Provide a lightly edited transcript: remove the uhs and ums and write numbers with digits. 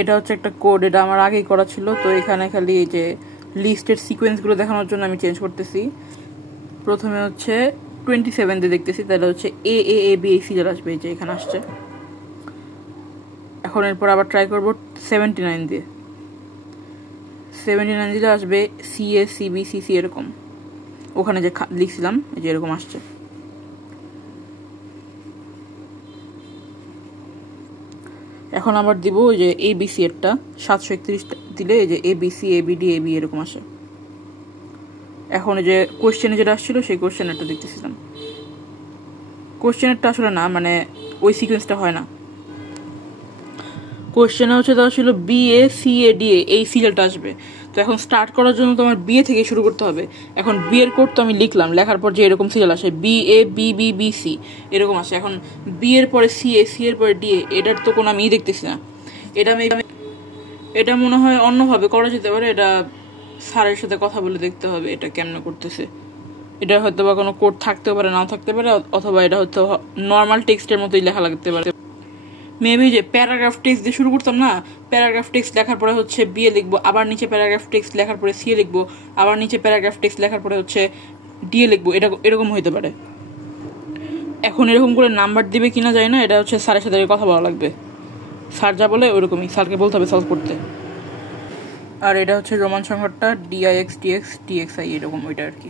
এটা হচ্ছে একটা কোড, এটা আমার আগেই করা ছিল, তো এখানে খালি এই যে লিস্টের সিকোয়েন্সগুলো দেখানোর জন্য আমি চেঞ্জ করতেছি। প্রথমে হচ্ছে 27 দিয়ে দেখতেছি, তাহলে হচ্ছে এ এ এ বি এই সিরিয়াল আসবে, এই যে এখানে আসছে। এখন এরপর আবার ট্রাই করবো 79 দিয়ে, 79 দিলে আসবে C A C B C C এরকম, ওখানে যে লিখছিলাম এই যে এরকম আসছে। এখন আবার দিব ওই যে এ বি সি এরটা 731 দিলে এই যে A B C A B D A B এরকম আসে। এখন এই যে কোশ্চেনে যেটা আসছিল সেই কোশ্চেনেরটা দেখতেছিলাম, কোশ্চেনেরটা আসলে না, মানে ওই সিকোয়েন্সটা হয় না। কোশ্চেনে হচ্ছে দেওয়া ছিল B A C A D A এই সিরিয়ালটা আসবে। তো এখন স্টার্ট করার জন্য তো আমার বি এ থেকে শুরু করতে হবে। এখন বি এর কোড তো আমি লিখলাম, লেখার পর যে এরকম সিরিয়াল আসে B A B B B C এরকম আসে। এখন বি এর পরে সি এ, সি এর পরে ডি এ, এটার তো কোনো আমি দেখতেছি না। এটা মনে হয় অন্যভাবে করা যেতে পারে, এটা স্যারের সাথে কথা বলে দেখতে হবে এটা কেমনে করতেছে। এটা হয়তো বা কোনো কোড থাকতেও পারে, নাও থাকতে পারে, অথবা এটা হয়তো নর্মাল টেক্সটের মতোই লেখা লাগতে পারে। মেবি যে প্যারাগ্রাফ টেক্সট দিয়ে শুরু করতাম না, প্যারাগ্রাফ টেক্সট লেখার পরে হচ্ছে বিয়ে লিখবো, আবার নিচে প্যারাগ্রাফ টেক্সট লেখার পরে সি লিখবো, আবার নিচে প্যারাগ্রাফ টেক্সট লেখার পরে হচ্ছে ডিএ লিখবো, এটা এরকম হইতে পারে। এখন এরকম করে নাম্বার দিবে কিনা যায় না, এটা হচ্ছে স্যারের সাথে কথা বলা লাগবে। স্যার যা বলে ওরকমই স্যারকে বলতে হবে সলভ করতে। আর এটা হচ্ছে রোমান সংখ্যাটা ডিআইএক্স ডিএক্স ডিএক্সআই এরকম, ওইটা আর কি।